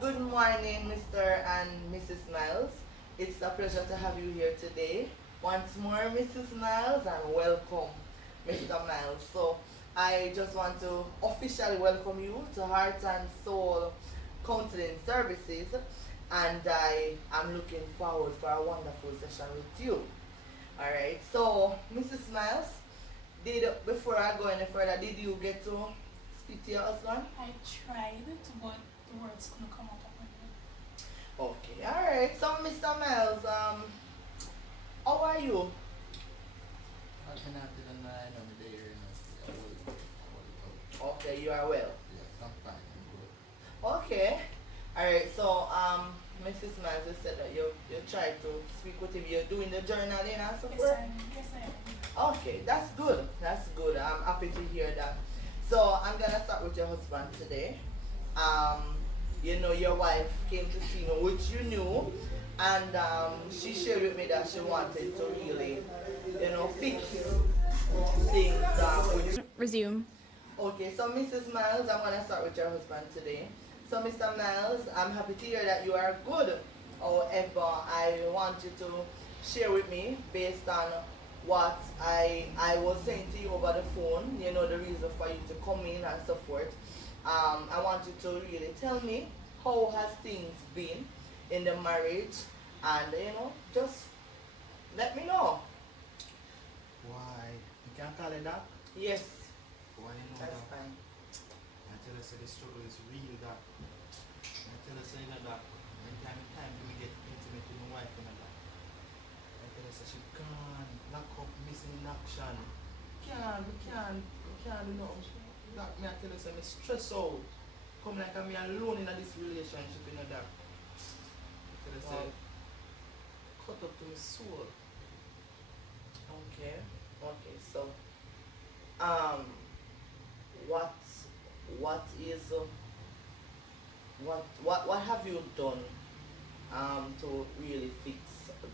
Good morning, Mr. and Mrs. Miles. It's a pleasure to have you here today. Once more, Mrs. Miles, and welcome, Mr. Miles. So, I just want to officially welcome you to Heart and Soul Counseling Services, and I am looking forward for a wonderful session with you. All right. So, Mrs. Miles, did before I go any further, did you get to speak to your husband? I tried to, but the words couldn't come out of my mouth. Okay, all right. So, Mr. Miles, how are you? I cannot even know the day here, you know. Okay, you are well. Yes, I'm fine, I'm good. Okay, all right. So, Mrs. Miles, you said that you tried to speak with him. You're doing the journaling and so forth. Yes, I am. Okay, that's good. That's good. I'm happy to hear that. So, I'm gonna start with your husband today. Um, your wife came to see me, which you knew, and she shared with me that she wanted to really, fix things. Which Resume. Okay, so Mrs. Miles, I'm gonna start with your husband today. So, Mr. Miles, I'm happy to hear that you are good. However, I want you to share with me based on what I was saying to you over the phone. The reason for you to come in and so forth. I want you to really tell me how has things been in the marriage, and just let me know. Why? You can't call it that? Yes, Why you know that's that? fine. I tell her say the struggle is real that. I tell her say that when time we get intimate with my wife and that. I tell her say she can't lock up missing in action. We can't do no. That me I tell her say me stress out. Come like I'm alone in this relationship, you know that. I tell her say Wow. cut up to my soul. Okay. Okay. So, um, what what is what have you done to really fix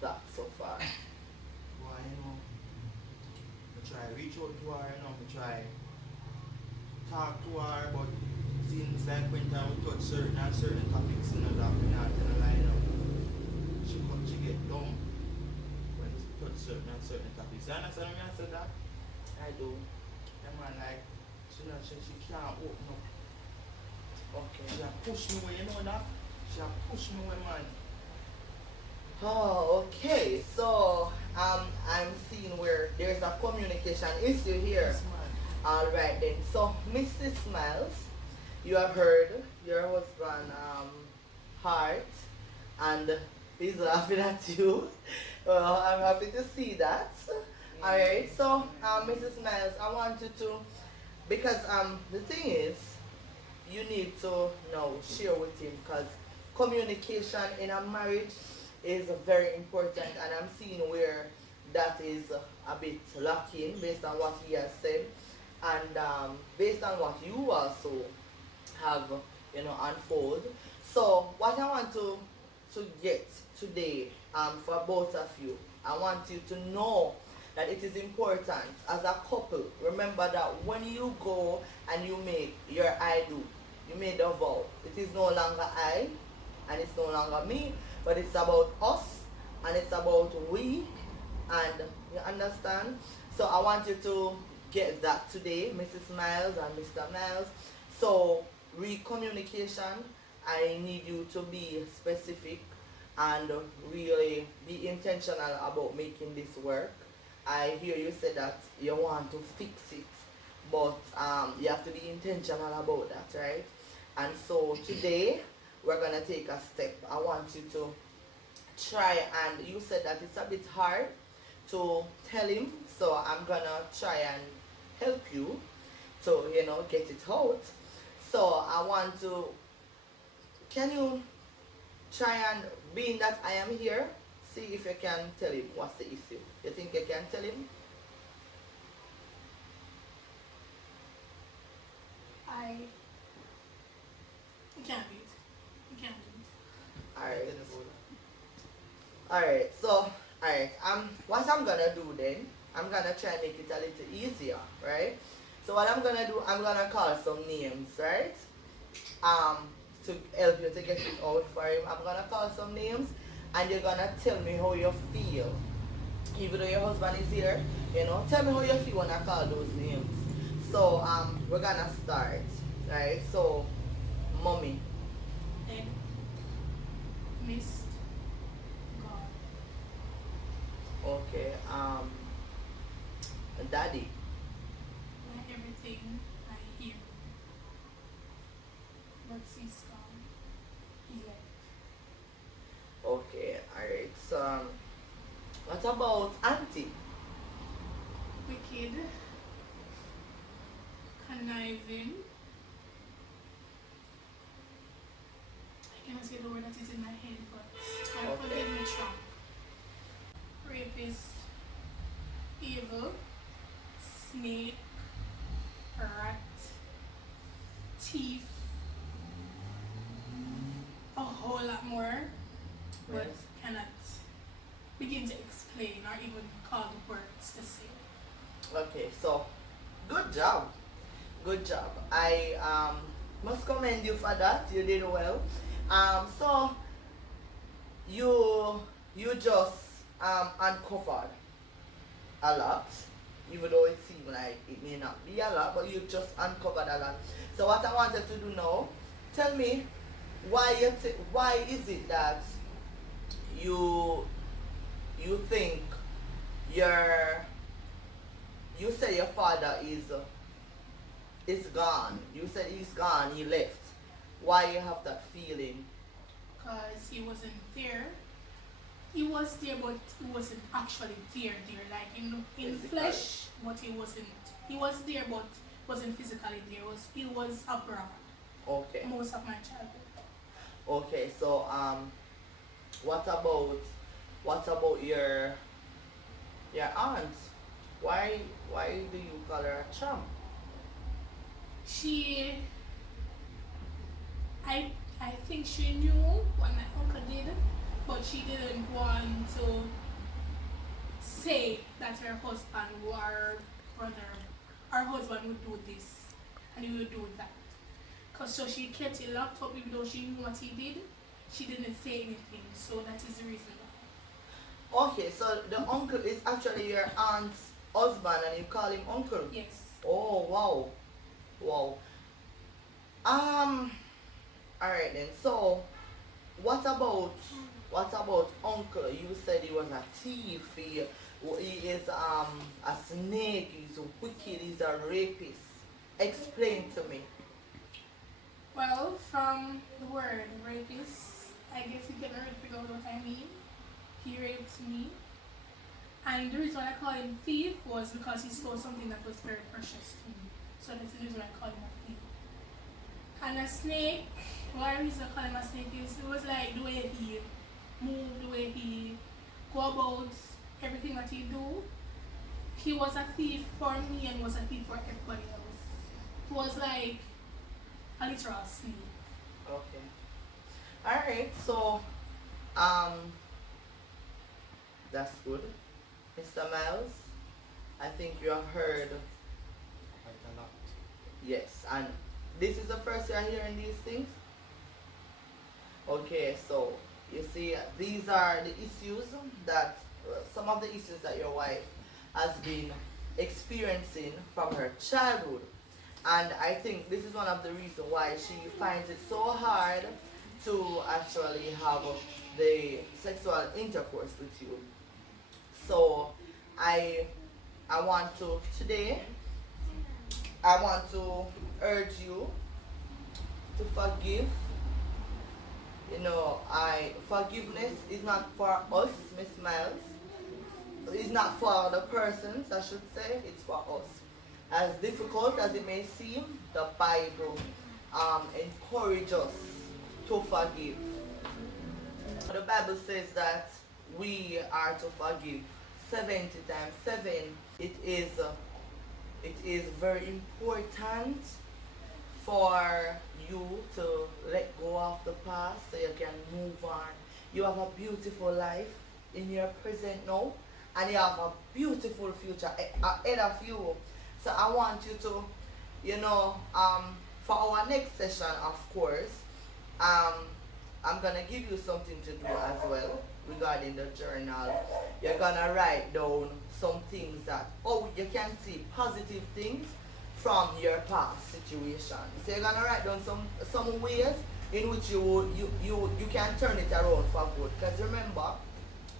that so far? Why you know? I try reach out to her, I try talk to her, but things like when time we touch certain topics, that we not tell her, she get dumb when we touch certain topics. You understand me? I said that? I do. Yeah, man, like she can't open up. Okay. She a push me away, you know that? She a push me away, man. Oh, okay. So, I'm seeing where there's a communication issue here. Yes, man. All right then. So, Mrs. Miles, you have heard your husband heart, and he's laughing at you. Well, I'm happy to see that. All right. So, Mrs. Miles, I want you to, because the thing is, you need to now share with him, because communication in a marriage is very important, and I'm seeing where that is a bit lacking based on what he has said, and based on what you also have unfold. So what I want to get today, for both of you, I want you to know that it is important as a couple. Remember that when you go and you make your I do, you made a vow. It is no longer I, and it's no longer me, but it's about us, and it's about we, and you understand. So I want you to get that today, Mrs. Miles and Mr. Miles. So recommunication, I need you to be specific and really be intentional about making this work. I hear you say that you want to fix it, but you have to be intentional about that, right? And so today we're gonna take a step. I want you to try, and you said that it's a bit hard to tell him, so I'm gonna try and help you to get it out. So I want to, can you try and, being that I am here, see if you can tell him what's the issue. You think you can tell him? I we can't do it. We can't do it. Alright. Tell her about Alright, so what I'm gonna do then, I'm gonna try and make it a little easier, right? So what I'm gonna do, I'm gonna call some names, right? Um to help you to get it out for him. I'm gonna call some names and you're gonna tell me how you feel. Even though your husband is here, tell me how you feel when I call those names. So we're gonna start. Right? So mommy. Ed, missed, God. Okay. Daddy. My everything, my hero. But he's gone. He left. Okay, alright. So what about auntie? Wicked, conniving. I cannot say the word that is in my head, but God Okay. forgive me, Trump. Rapist, evil, snake, rat, thief, a whole lot more, but Yes. cannot begin to explain or even call the words to say. Okay, so good job. Good job. I must commend you for that. You did well. So you just uncovered a lot, even though it seems like it may not be a lot, but you just uncovered a lot. So what I wanted to do now, tell me why is it that you think your you say your father is gone. You said he's gone, he left. Why you have that feeling? Because he wasn't there. He was there, but he wasn't actually there. Like in Physically. flesh, but he wasn't. He was there, but wasn't physically there. He was abroad Okay. most of my childhood. Okay, so what about your aunt? Why do you call her a chum? I think she knew what my uncle did, but she didn't want to say that her husband or brother, her husband would do this and he would do that. So she kept it locked up even though she knew what he did. She didn't say anything, so that is the reason why. Okay, so the uncle is actually your aunt's husband and you call him uncle? Yes. Oh wow. Wow. Alright then. So what about uncle? You said he was a thief, he is a snake, he's wicked, he's a rapist. Explain to me. Well, from the word rapist, I guess you can already figure out what I mean. He raped me. And the reason why I call him thief was because he stole something that was very precious to me. So that's the reason why I call him a thief. And a snake, why the reason I call him a snake is it was like the way he moved, the way he go about everything that he do. He was a thief for me and was a thief for everybody else. He was like a literal snake. Okay. Alright, so that's good. Mr. Miles, I think you have heard. Quite a lot. Yes, and this is the first you are hearing these things? Okay, so you see, these are the issues that, some of the issues that your wife has been experiencing from her childhood. And I think this is one of the reasons why she finds it so hard to actually have the sexual intercourse with you. So I want to today I want to urge you to forgive. Forgiveness is not for us, Miss Miles. It's not for other persons, I should say. It's for us. As difficult as it may seem, the Bible encourages us to forgive. The Bible says that we are to forgive 70 times 7. It is very important for you to let go of the past so you can move on. You have a beautiful life in your present now, and you have a beautiful future ahead of you. So I want you to, for our next session, of course, Um, I'm gonna give you something to do as well regarding the journal. You're gonna write down some things that, oh, you can see positive things from your past situation. So you're gonna write down some ways in which you can turn it around for good. Because remember,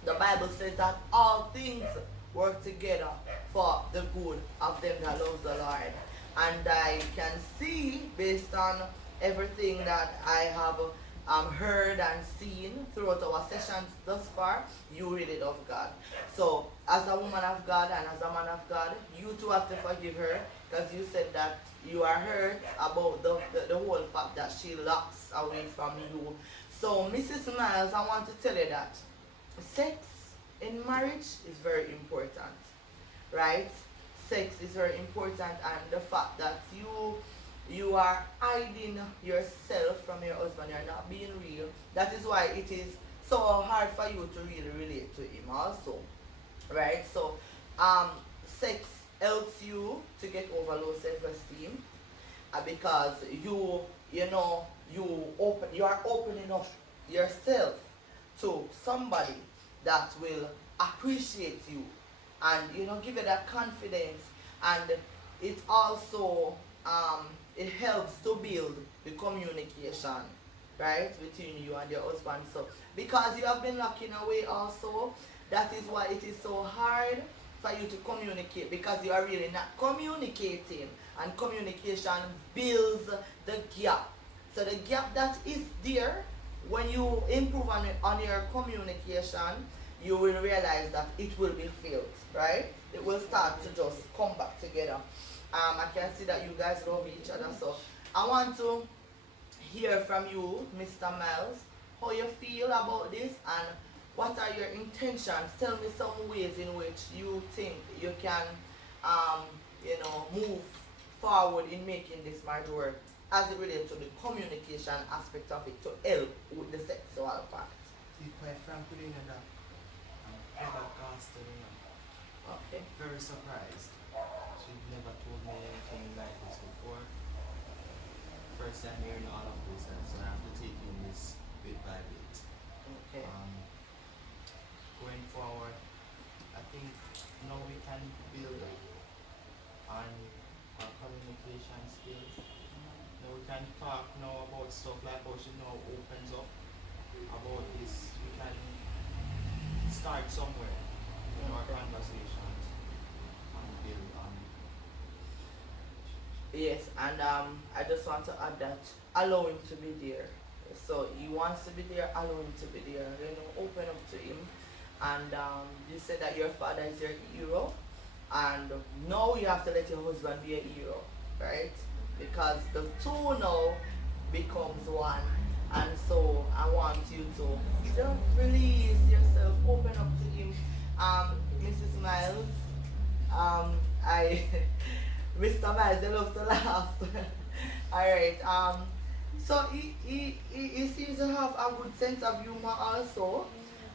the Bible says that all things work together for the good of them that love the Lord. And I can see, based on everything that I have heard and seen throughout our sessions thus far, you really love God. So, as a woman of God and as a man of God, you too have to forgive her, because you said that you are hurt about the whole fact that she locks away from you. So, Mrs. Miles, I want to tell you that sex in marriage is very important, right? Sex is very important, and the fact that you are hiding yourself from your husband, you're not being real, that is why it is so hard for you to really relate to him also, right? So sex helps you to get over low self-esteem, because you know you are opening up yourself to somebody that will appreciate you, and give you that confidence. And it also it helps to build the communication, right, between you and your husband. So because you have been locking away also, that is why it is so hard for you to communicate, because you are really not communicating, and communication builds the gap. So the gap that is there, when you improve on your communication, you will realize that it will be filled, right? It will start to just come back together. I can see that you guys love each other, so I want to hear from you, Mr. Miles, how you feel about this, and what are your intentions. Tell me some ways in which you think you can, move forward in making this marriage work, as it relates to the communication aspect of it, to help with the sexual part. To be quite frank with you, that I'm flabbergasted, Okay. very surprised. She never told me anything like this before. First time hearing all of this, and so I have to take in this bit by bit. Okay. Going forward, I think now we can build on our communication skills. Now we can talk now about stuff like how she now opens up about this. We can start somewhere in our conversations and build on. Yes, and I just want to add that allow him to be there. So he wants to be there, allow him to be there. Open up to him. And you said that your father is your hero, and now you have to let your husband be a hero, right? Because the two now becomes one. And so I want you to just release yourself, open up to him. Mrs. Miles, I Mr. Miles, they love to laugh. Alright, so he seems to have a good sense of humor also.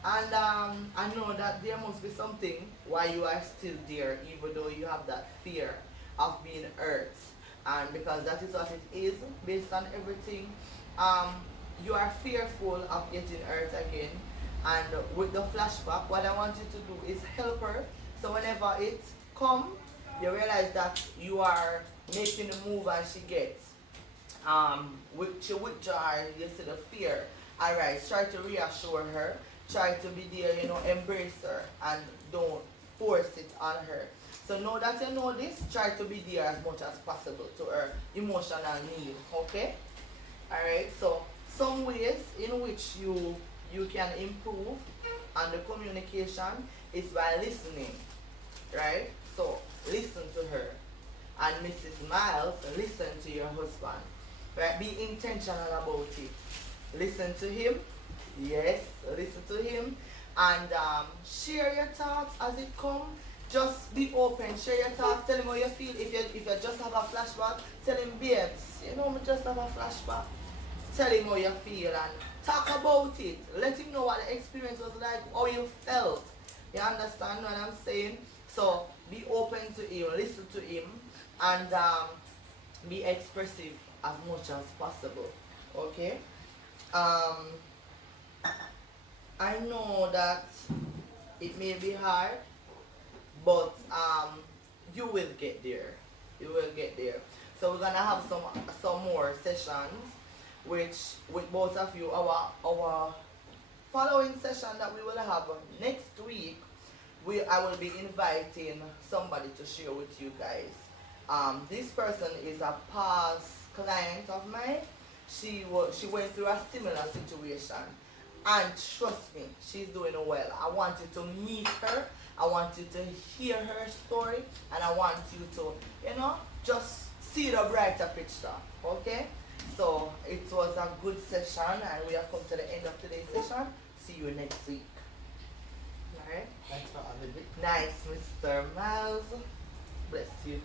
And I know that there must be something why you are still there, even though you have that fear of being hurt. And because that is what it is, based on everything. You are fearful of getting hurt again. And with the flashback, what I want you to do is help her. So whenever it comes, you realize that you are making the move, and she gets she withdraw, you see the fear. Alright, try to reassure her. Try to be there, embrace her, and don't force it on her. So know that you know this, try to be there as much as possible to her emotional need, okay? Alright, so some ways in which you can improve on the communication is by listening, right? So listen to her. And Mrs. Miles, listen to your husband, right? Be intentional about it. Listen to him. Yes, listen to him, and share your thoughts as it comes. Just be open, share your thoughts, tell him how you feel. If you just have a flashback, tell him, babes, me just have a flashback. Tell him how you feel and talk about it. Let him know what the experience was like, how you felt. You understand what I'm saying? So be open to him, listen to him, and be expressive as much as possible. Okay? Um, I know that it may be hard, but you will get there. You will get there. So we're gonna have some more sessions, which with both of you. Our following session that we will have next week, I will be inviting somebody to share with you guys. This person is a past client of mine. She went through a similar situation, and trust me, she's doing well. I want you to meet her. I want you to hear her story, and I want you to, just see the brighter picture. Okay? So it was a good session, and we have come to the end of today's session. See you next week. Alright? Thanks for having me. Nice, Mr. Miles. Bless you.